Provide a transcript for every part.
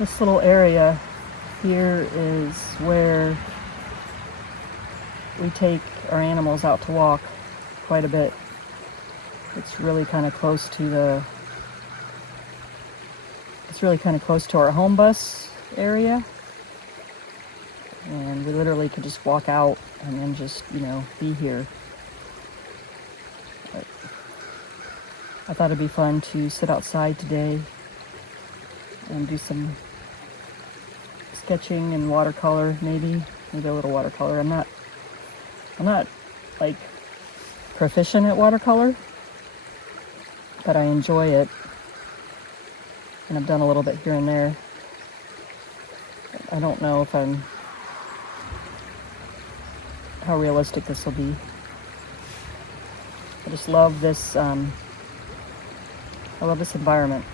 This little area here is where we take our animals out to walk quite a bit. It's really kind of close to our home bus area. And we literally could just walk out and then just, be here. But I thought it'd be fun to sit outside today and do some sketching and watercolor, maybe a little watercolor. I'm not like proficient at watercolor, but I enjoy it, and I've done a little bit here and there. I don't know how realistic this will be. I just love this. I love this environment.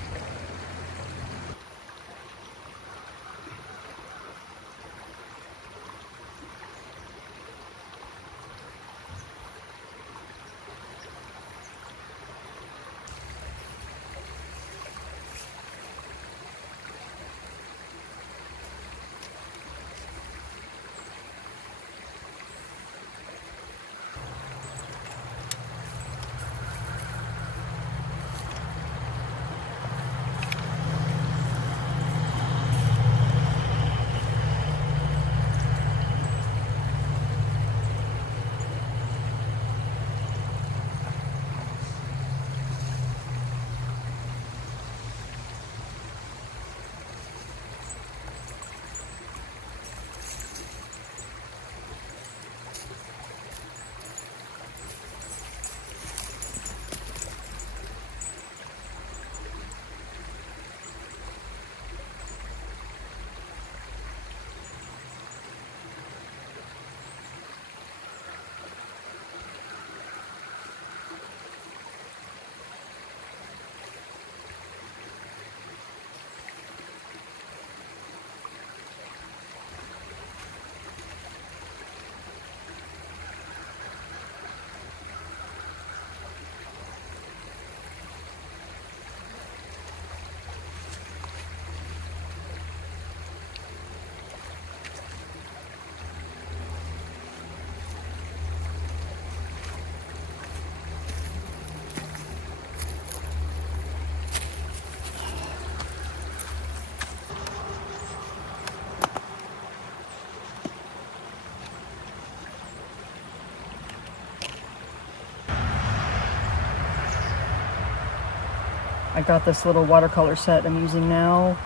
I got this little watercolor set I'm using now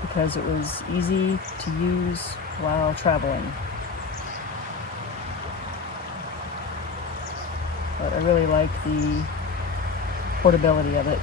because it was easy to use while traveling. But I really like the portability of it.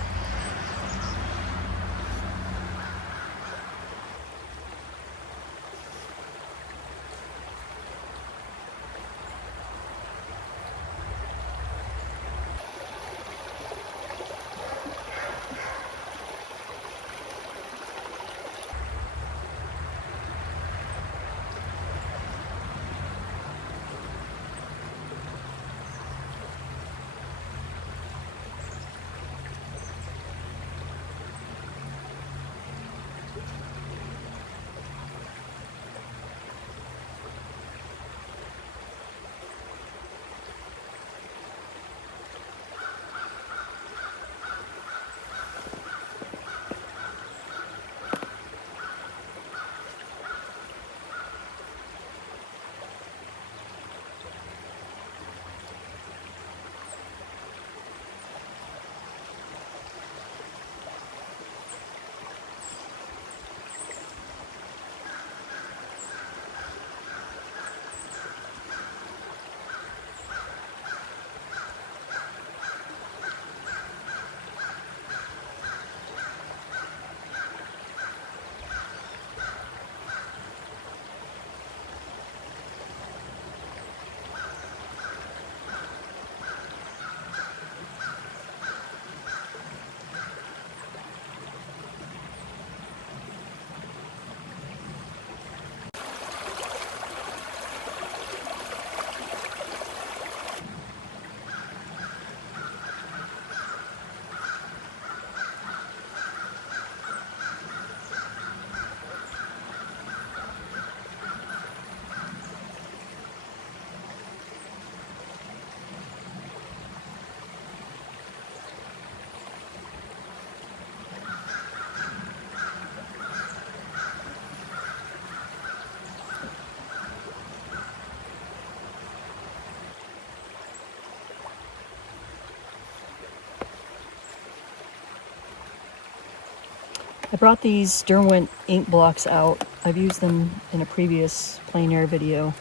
I brought these Derwent ink blocks out. I've used them in a previous plein air video.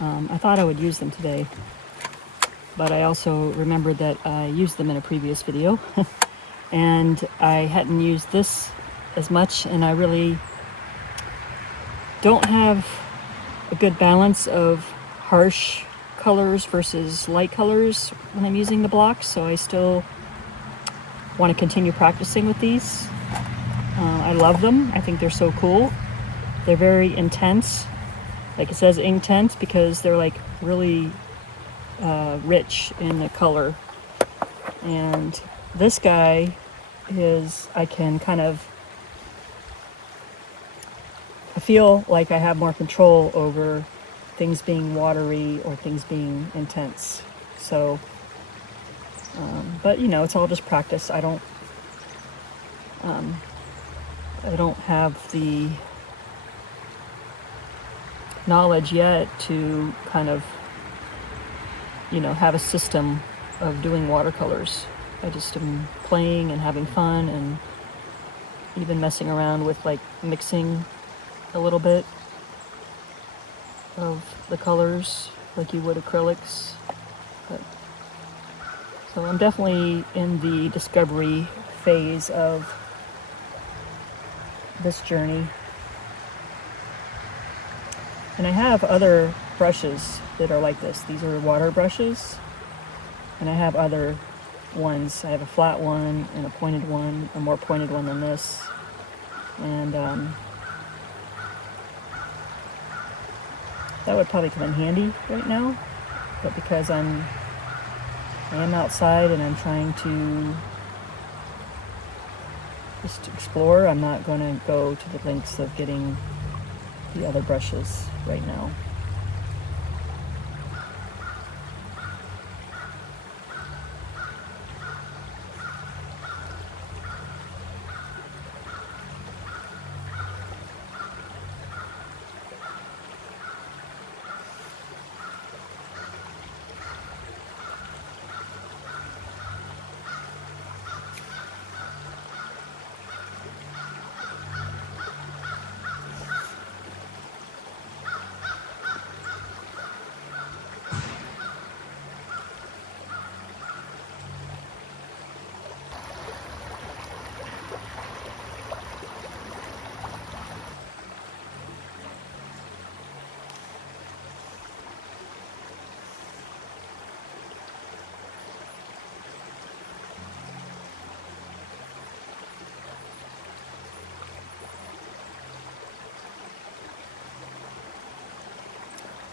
I thought I would use them today, but I also remembered that I used them in a previous video and I hadn't used this as much, and I really don't have a good balance of harsh colors versus light colors when I'm using the blocks, so I still want to continue practicing with these. I love them. I think they're so cool. They're very intense. Like it says intense because they're like really rich in the color. And this guy is, I feel like I have more control over things being watery or things being intense. So, but you know, it's all just practice. I don't have the knowledge yet to kind of, you know, have a system of doing watercolors. I just am playing and having fun and even messing around with like mixing a little bit of the colors like you would acrylics. But, so I'm definitely in the discovery phase of this journey. And I have other brushes that are like this. These are water brushes. And I have other ones. I have a flat one and a pointed one, a more pointed one than this. And that would probably come in handy right now. But because I am outside and I'm trying to just explore, I'm not going to go to the lengths of getting the other brushes right now.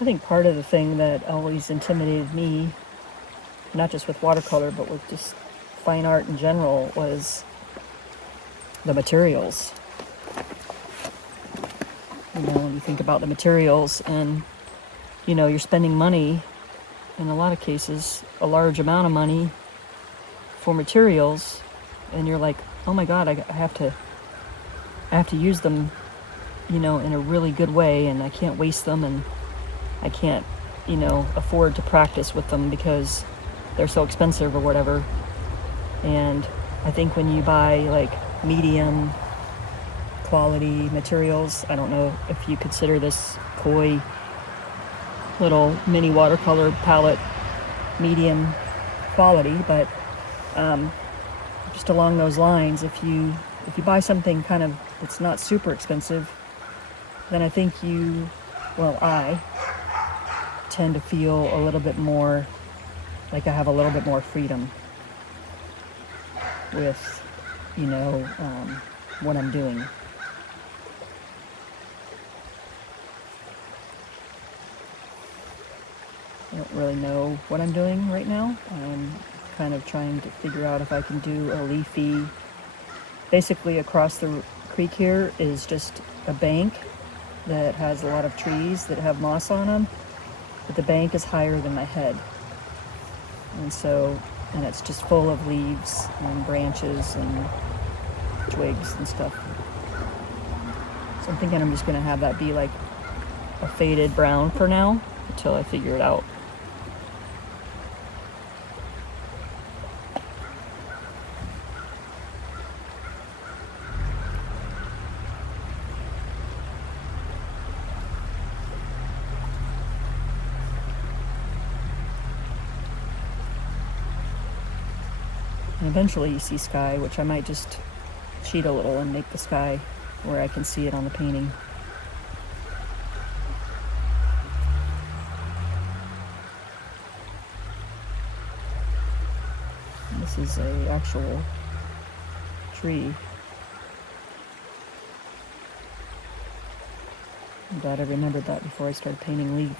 I think part of the thing that always intimidated me, not just with watercolor, but with just fine art in general, was the materials. You know, when you think about the materials and, you know, you're spending money, in a lot of cases, a large amount of money for materials, and you're like, oh my God, I have to use them, you know, in a really good way, and I can't waste them, and I can't, you know, afford to practice with them because they're so expensive or whatever. And I think when you buy like medium quality materials, I don't know if you consider this koi little mini watercolor palette medium quality, but just along those lines, if you buy something kind of that's not super expensive, then I think I tend to feel a little bit more like I have a little bit more freedom with, you know, what I'm doing. I don't really know what I'm doing right now. I'm kind of trying to figure out if I can do a leafy. Basically, across the creek here is just a bank that has a lot of trees that have moss on them, but the bank is higher than my head. And it's just full of leaves and branches and twigs and stuff. So I'm thinking I'm just going to have that be like a faded brown for now until I figure it out. eventually you see sky, which I might just cheat a little and make the sky where I can see it on the painting. This is a actual tree. I'm glad I remembered that before I started painting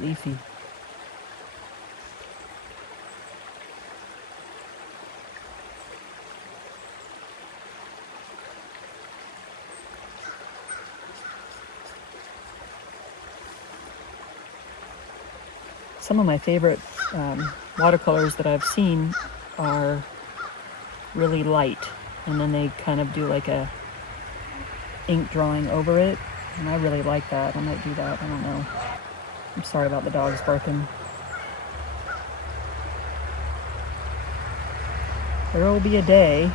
leafy. Some of my favorite watercolors that I've seen are really light, and then they kind of do like a ink drawing over it, and I really like that. I might do that, I don't know. I'm sorry about the dogs barking. There will be a day,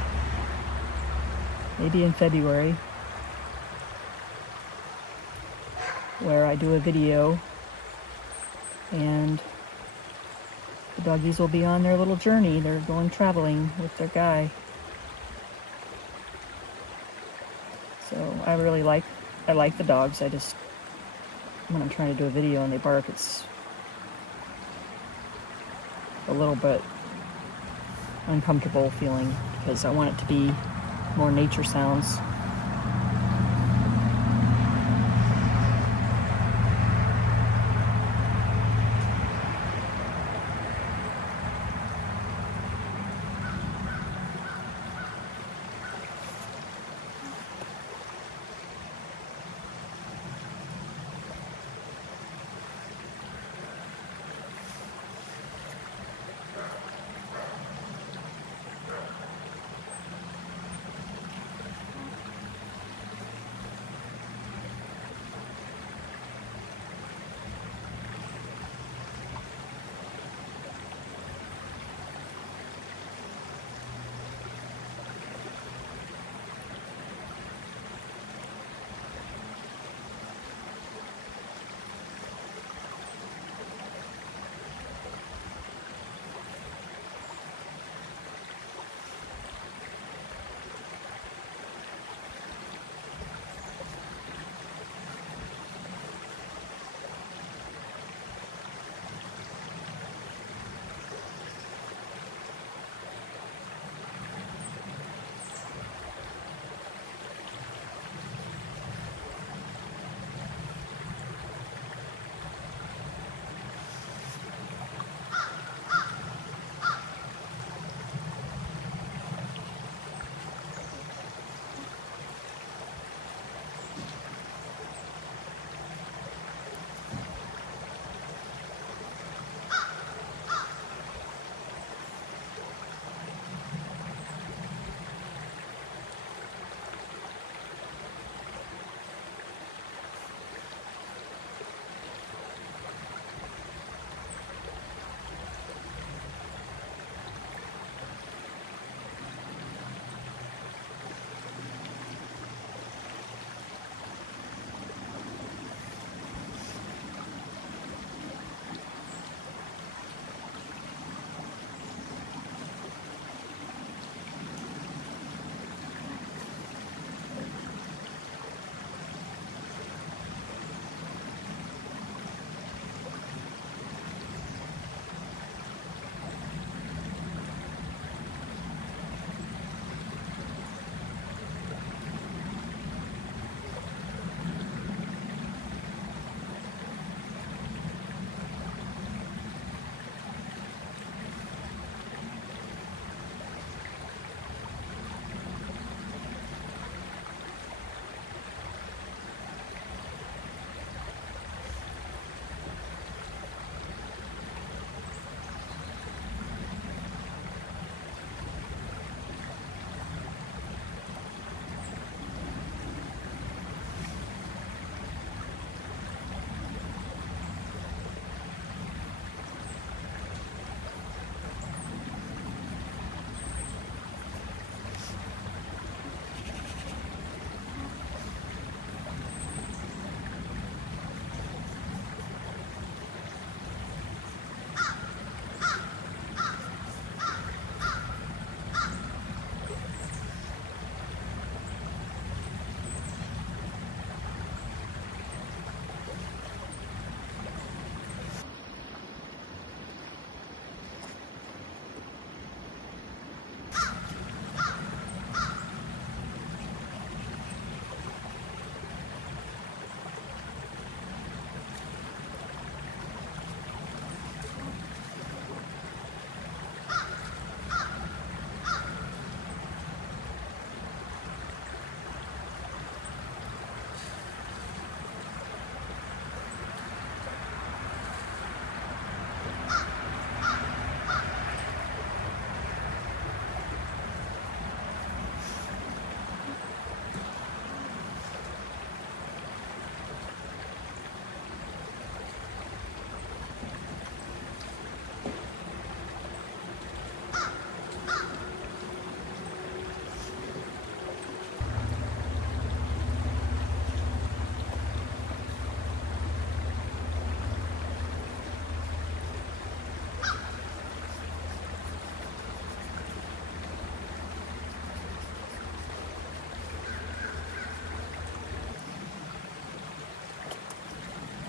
maybe in February, where I do a video and the doggies will be on their little journey. They're going traveling with their guy. So I like the dogs. I just, when I'm trying to do a video and they bark, it's a little bit uncomfortable feeling because I want it to be more nature sounds.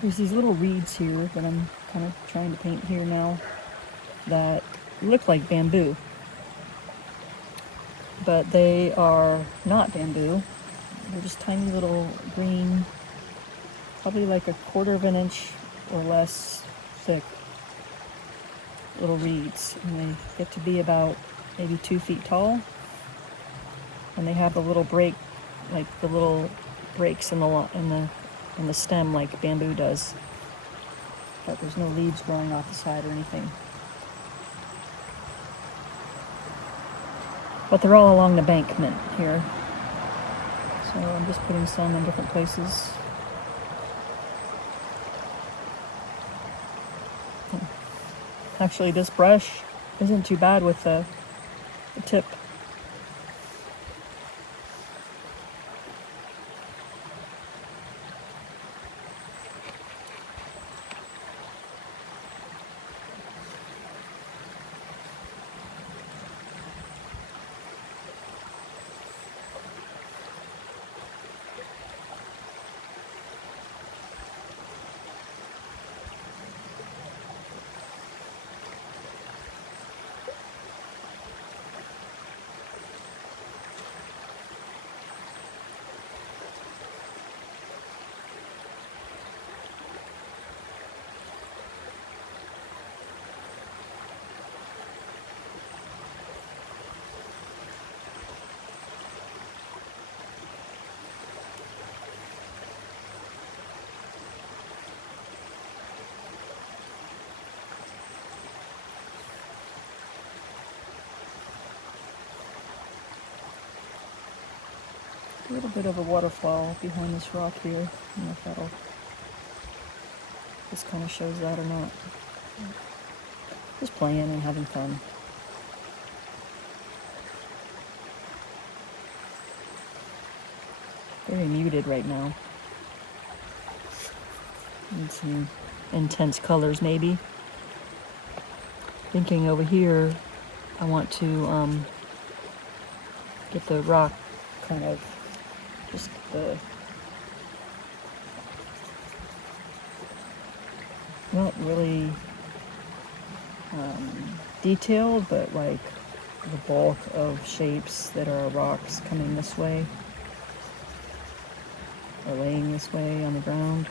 There's these little reeds here that I'm kind of trying to paint here now that look like bamboo, but they are not bamboo. They're just tiny little green, probably like a quarter of an inch or less thick little reeds, and they get to be about maybe 2 feet tall, and they have a little break, like the little breaks in the stem like bamboo does, but there's no leaves growing off the side or anything. But they're all along the embankment here, so I'm just putting some in different places. Actually, this brush isn't too bad with the tip. A little bit of a waterfall behind this rock here. I don't know if that'll, this kind of shows that or not. Just playing and having fun. Very muted right now. Need some intense colors maybe. Thinking over here, I want to get the rock kind of just not really detailed, but like the bulk of shapes that are rocks coming this way or laying this way on the ground.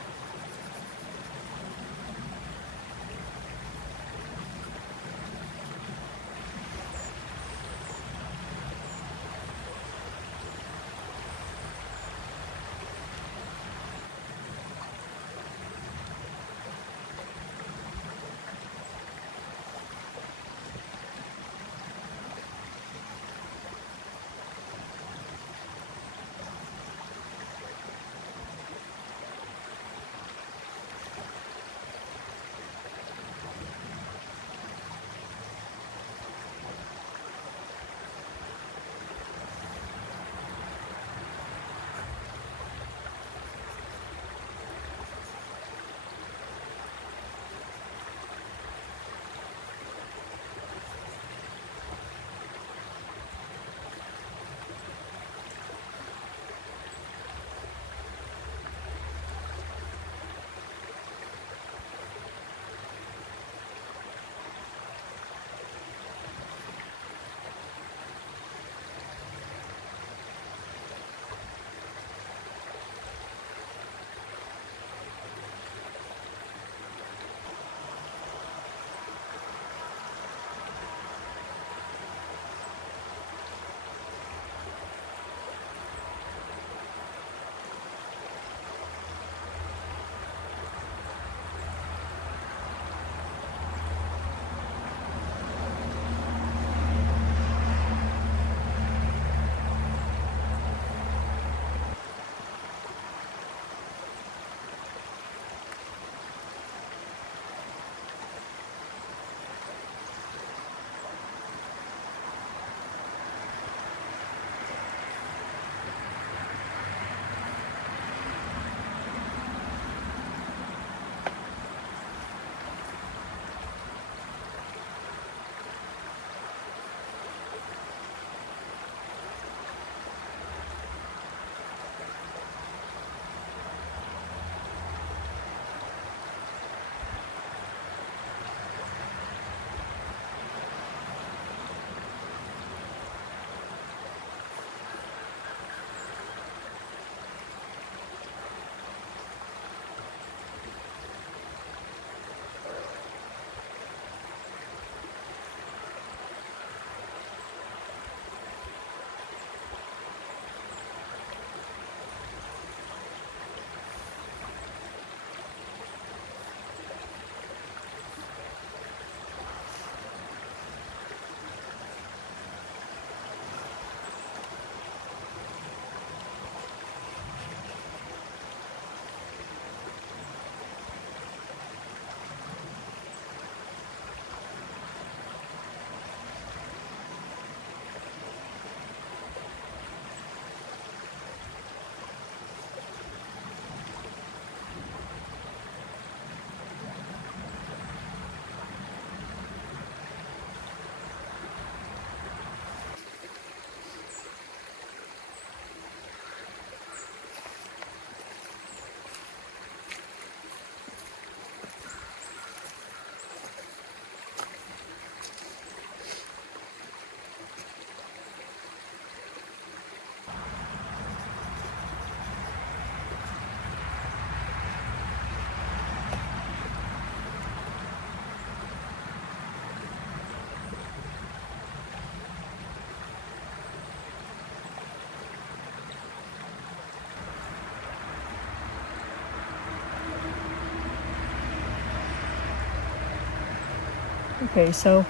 Okay, so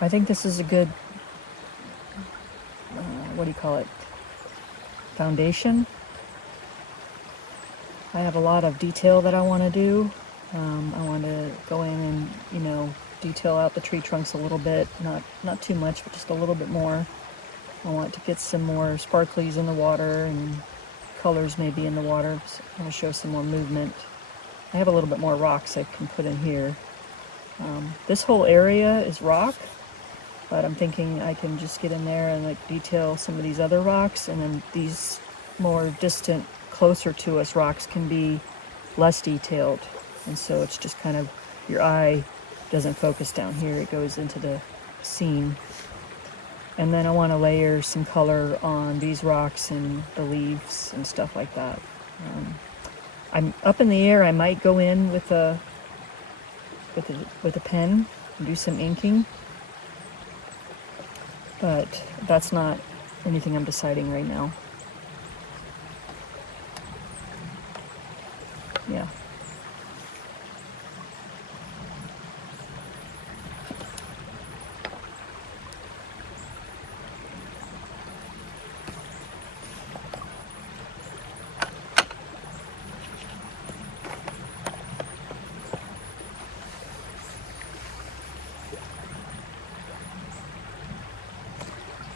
I think this is a good, what do you call it, foundation. I have a lot of detail that I want to do. I want to go in and, you know, detail out the tree trunks a little bit, not too much, but just a little bit more. I want to get some more sparklies in the water and colors maybe in the water. So I want to show some more movement. I have a little bit more rocks I can put in here. This whole area is rock, but I'm thinking I can just get in there and like detail some of these other rocks, and then these more distant, closer to us rocks can be less detailed. And so it's just kind of, your eye doesn't focus down here, it goes into the scene. And then I want to layer some color on these rocks and the leaves and stuff like that. I'm up in the air. I might go in with a pen and do some inking, but that's not anything I'm deciding right now. Yeah.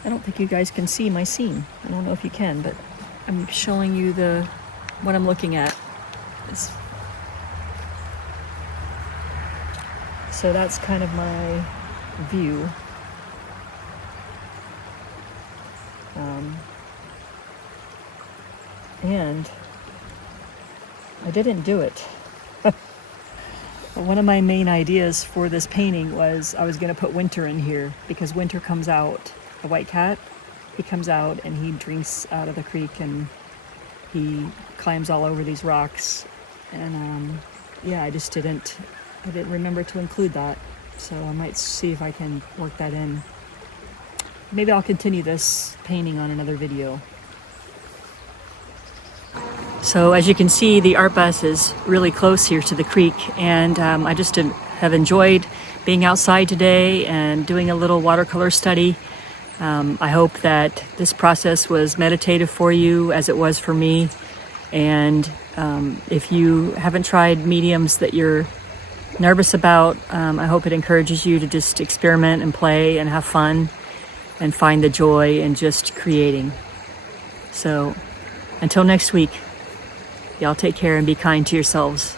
I don't think you guys can see my scene. I don't know if you can, but I'm showing you what I'm looking at. So that's kind of my view. And I didn't do it. One of my main ideas for this painting was I was going to put Wynter in here, because Wynter comes out, the white cat, he comes out and he drinks out of the creek and he climbs all over these rocks. And yeah, I didn't remember to include that. So I might see if I can work that in. Maybe I'll continue this painting on another video. So as you can see, the art bus is really close here to the creek, and I just have enjoyed being outside today and doing a little watercolor study. I hope that this process was meditative for you as it was for me. And if you haven't tried mediums that you're nervous about, I hope it encourages you to just experiment and play and have fun and find the joy in just creating. So until next week, y'all take care and be kind to yourselves.